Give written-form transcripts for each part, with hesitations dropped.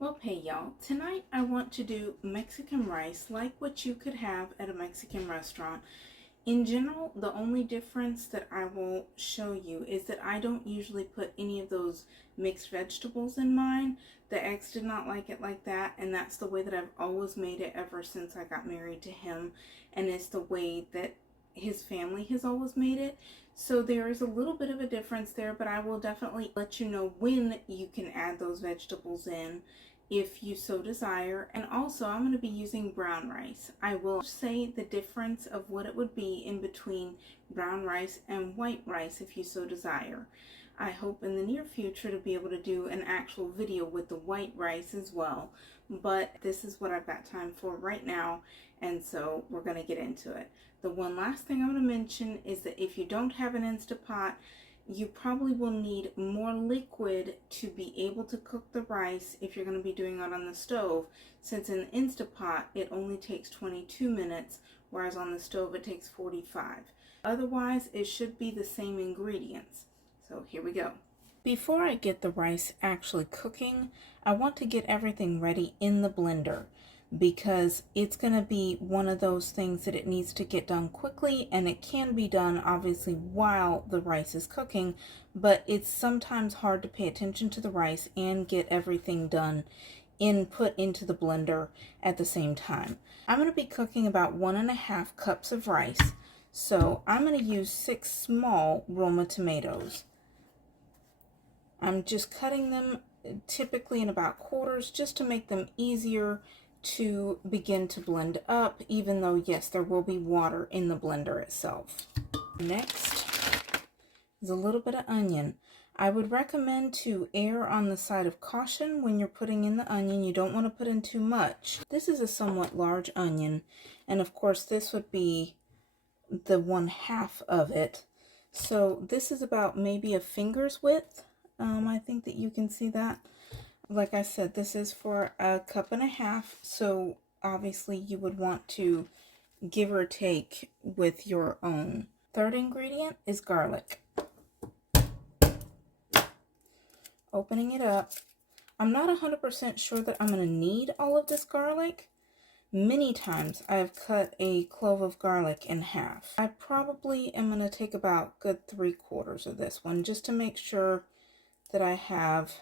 Well, hey y'all, tonight I want to do Mexican rice like what you could have at a Mexican restaurant. In general, the only difference that I will show you is that I don't usually put any of those mixed vegetables in mine. The ex did not like it like that, and that's the way that I've always made it ever since I got married to him, and it's the way that his family has always made it. So there is a little bit of a difference there, but I will definitely let you know when you can add those vegetables in if you so desire. And also, I'm going to be using brown rice. I will say the difference of what it would be in between brown rice and white rice if you so desire. I hope in the near future to be able to do an actual video with the white rice as well, but this is what I've got time for right now, and so we're going to get into it. The one last thing I'm going to mention is that if you don't have an Instapot, you probably will need more liquid to be able to cook the rice if you're going to be doing it on the stove, since in the Instapot it only takes 22 minutes, whereas on the stove it takes 45. Otherwise, it should be the same ingredients. So here we go. Before I get the rice actually cooking, I want to get everything ready in the blender, because it's going to be one of those things that it needs to get done quickly, and it can be done obviously while the rice is cooking, but it's sometimes hard to pay attention to the rice and get everything done put into the blender at the same time. I'm going to be cooking about 1.5 cups of rice, so I'm going to use 6 small Roma tomatoes. I'm just cutting them typically in about quarters just to make them easier to begin to blend up, even though yes, there will be water in the blender itself. Next is a little bit of onion. I would recommend to err on the side of caution when you're putting in the onion. You don't want to put in too much. This is a somewhat large onion, and of course this would be the 1/2 of it. So this is about maybe a finger's width. I think that you can see that. Like I said, this is for 1.5 cups, so obviously you would want to give or take with your own. Third ingredient is garlic. Opening it up, I'm not 100% sure that I'm going to need all of this garlic. Many times I have cut a clove of garlic in half. I probably am going to take about good 3/4 of this one just to make sure that I have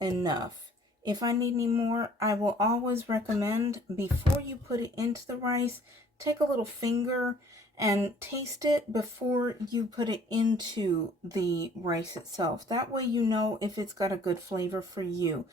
enough. If I need any more, I will always recommend before you put it into the rice, take a little finger and taste it before you put it into the rice itself. That way you know if it's got a good flavor for you.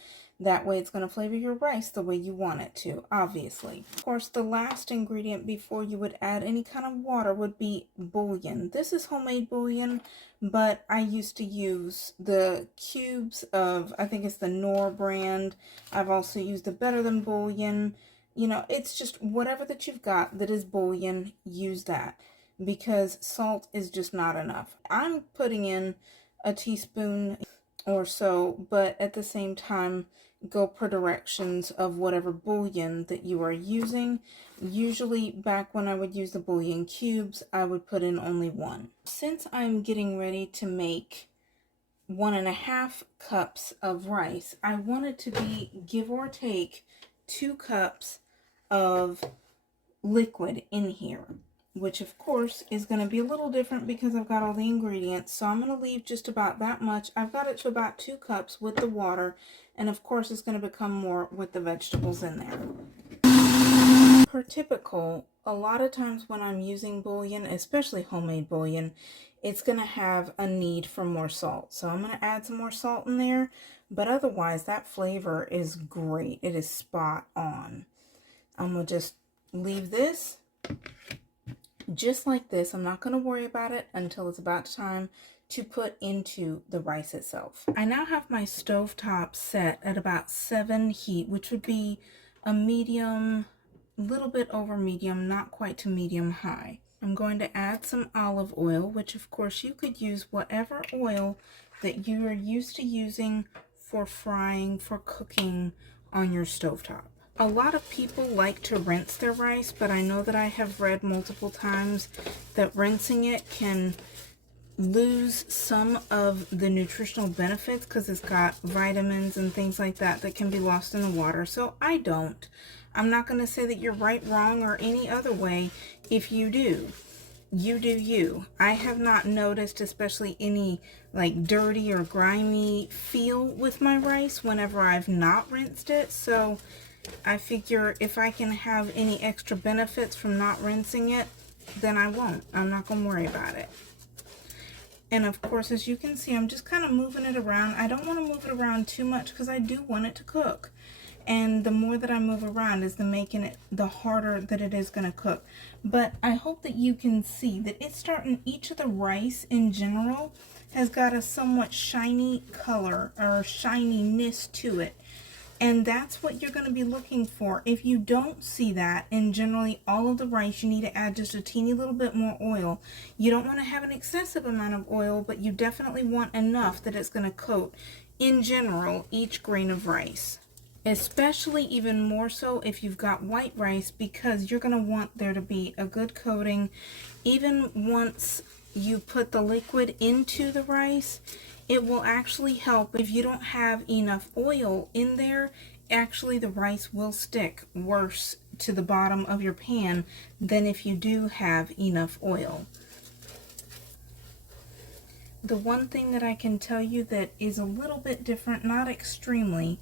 That way it's going to flavor your rice the way you want it to, obviously. Of course, the last ingredient before you would add any kind of water would be bouillon. This is homemade bouillon, but I used to use the cubes of, I think it's the Knorr brand. I've also used the Better Than bouillon. You know, it's just whatever that you've got that is bouillon, use that, because salt is just not enough. I'm putting in a teaspoon or so, but at the same time, go per directions of whatever bouillon that you are using. Usually back when I would use the bouillon cubes, I would put in only 1. Since I'm getting ready to make 1.5 cups of rice, I want it to be give or take 2 cups of liquid in here, which of course is going to be a little different because I've got all the ingredients. So I'm going to leave just about that much. I've got it to about 2 cups with the water, and of course it's going to become more with the vegetables in there. Per typical, a lot of times when I'm using bouillon, especially homemade bouillon, it's going to have a need for more salt. So I'm going to add some more salt in there, but otherwise that flavor is great. It is spot on. I'm going to just leave this just like this. I'm not going to worry about it until it's about time to put into the rice itself. I now have my stovetop set at about 7 heat, which would be a medium, a little bit over medium, not quite to medium high. I'm going to add some olive oil, which of course you could use whatever oil that you are used to using for frying, for cooking on your stovetop. A lot of people like to rinse their rice, but I know that I have read multiple times that rinsing it can lose some of the nutritional benefits because it's got vitamins and things like that that can be lost in the water. So I don't. I'm not going to say that you're right, wrong, or any other way. If you do, you do you. I have not noticed especially any like dirty or grimy feel with my rice whenever I've not rinsed it. So I figure if I can have any extra benefits from not rinsing it, then I won't. I'm not going to worry about it. And of course, as you can see, I'm just kind of moving it around. I don't want to move it around too much because I do want it to cook. And the more that I move around is the harder that it is going to cook. But I hope that you can see that it's starting, each of the rice in general has got a somewhat shiny color or shininess to it. And that's what you're going to be looking for. If you don't see that in generally all of the rice, you need to add just a teeny little bit more oil. You don't want to have an excessive amount of oil, but you definitely want enough that it's going to coat, in general, each grain of rice. Especially even more so if you've got white rice, because you're going to want there to be a good coating. Even once you put the liquid into the rice, it will actually help. If you don't have enough oil in there, actually the rice will stick worse to the bottom of your pan than if you do have enough oil. The one thing that I can tell you that is a little bit different, not extremely,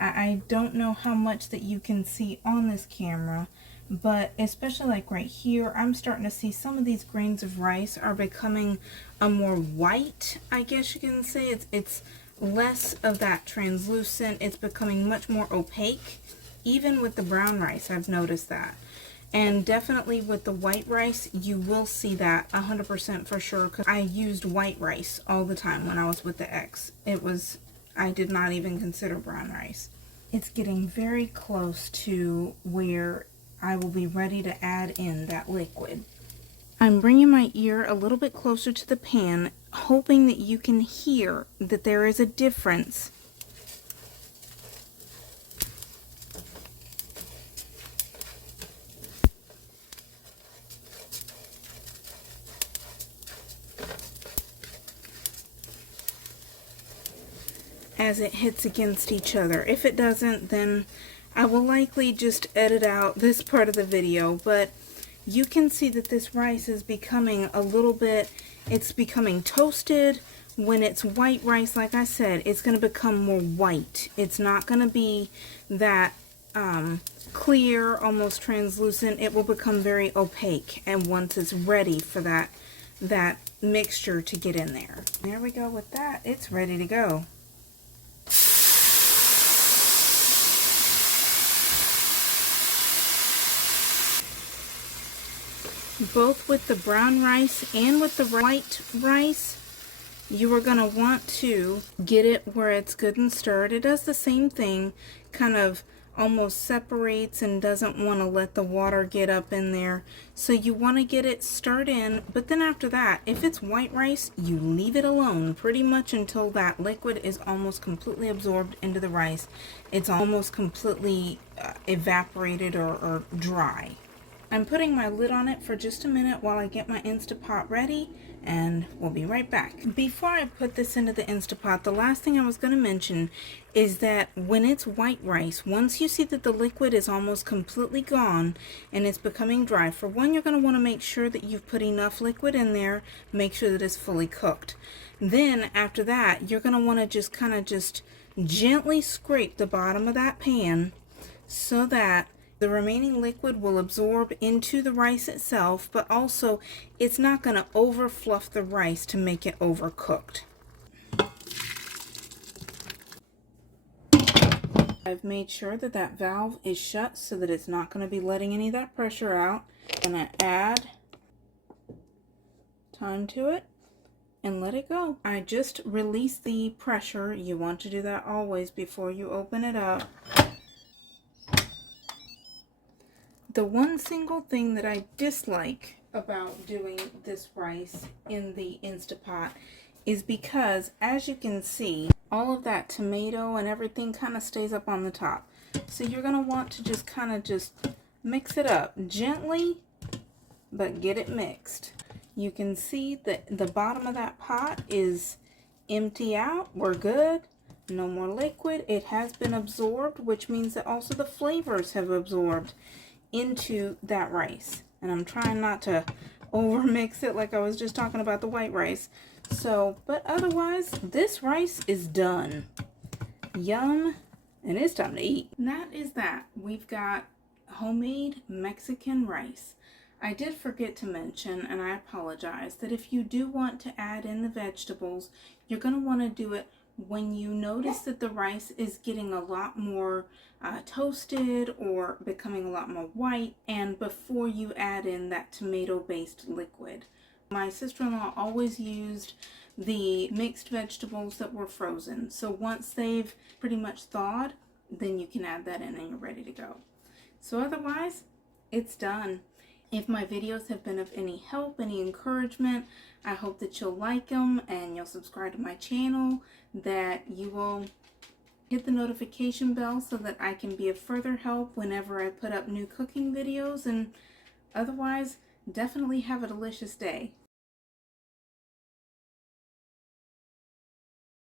I don't know how much that you can see on this camera, but especially like right here, I'm starting to see some of these grains of rice are becoming a more white, I guess you can say. It's less of that translucent. It's becoming much more opaque. Even with the brown rice, I've noticed that. And definitely with the white rice, you will see that 100% for sure, because I used white rice all the time when I was with the ex. I did not even consider brown rice. It's getting very close to where I will be ready to add in that liquid. I'm bringing my ear a little bit closer to the pan, hoping that you can hear that there is a difference. As it hits against each other. If it doesn't, then I will likely just edit out this part of the video, but you can see that this rice is becoming a little bit, it's becoming toasted. When it's white rice, like I said, it's going to become more white. It's not going to be that clear, almost translucent. It will become very opaque, and once it's ready for that mixture to get in there. There we go with that. It's ready to go. Both with the brown rice and with the white rice, you are going to want to get it where it's good and stirred. It does the same thing, kind of almost separates and doesn't want to let the water get up in there. So you want to get it stirred in, but then after that, if it's white rice, you leave it alone pretty much until that liquid is almost completely absorbed into the rice. It's almost completely evaporated or dry. I'm putting my lid on it for just a minute while I get my Instapot ready, and we'll be right back. Before I put this into the Instapot, the last thing I was going to mention is that when it's white rice, once you see that the liquid is almost completely gone and it's becoming dry, for one, you're going to want to make sure that you've put enough liquid in there, make sure that it's fully cooked. Then after that, you're going to want to just gently scrape the bottom of that pan so that the remaining liquid will absorb into the rice itself, but also it's not going to over fluff the rice to make it overcooked. I've made sure that that valve is shut so that it's not going to be letting any of that pressure out. I'm going to add time to it and let it go. I just released the pressure. You want to do that always before you open it up. The one single thing that I dislike about doing this rice in the Instapot is because, as you can see, all of that tomato and everything kind of stays up on the top. So you're going to want to just mix it up gently, but get it mixed. You can see that the bottom of that pot is empty out. We're good. No more liquid. It has been absorbed, which means that also the flavors have absorbed into that rice. And I'm trying not to overmix it like I was just talking about the white rice. So, but otherwise, this rice is done. Yum. And it's time to eat. And that is that. We've got homemade Mexican rice. I did forget to mention, and I apologize, that if you do want to add in the vegetables, you're going to want to do it when you notice that the rice is getting a lot more toasted or becoming a lot more white, and before you add in that tomato-based liquid. My sister-in-law always used the mixed vegetables that were frozen. So once they've pretty much thawed, then you can add that in and you're ready to go. So otherwise, it's done. If my videos have been of any help, any encouragement, I hope that you'll like them and you'll subscribe to my channel, that you will hit the notification bell so that I can be of further help whenever I put up new cooking videos, and otherwise, definitely have a delicious day.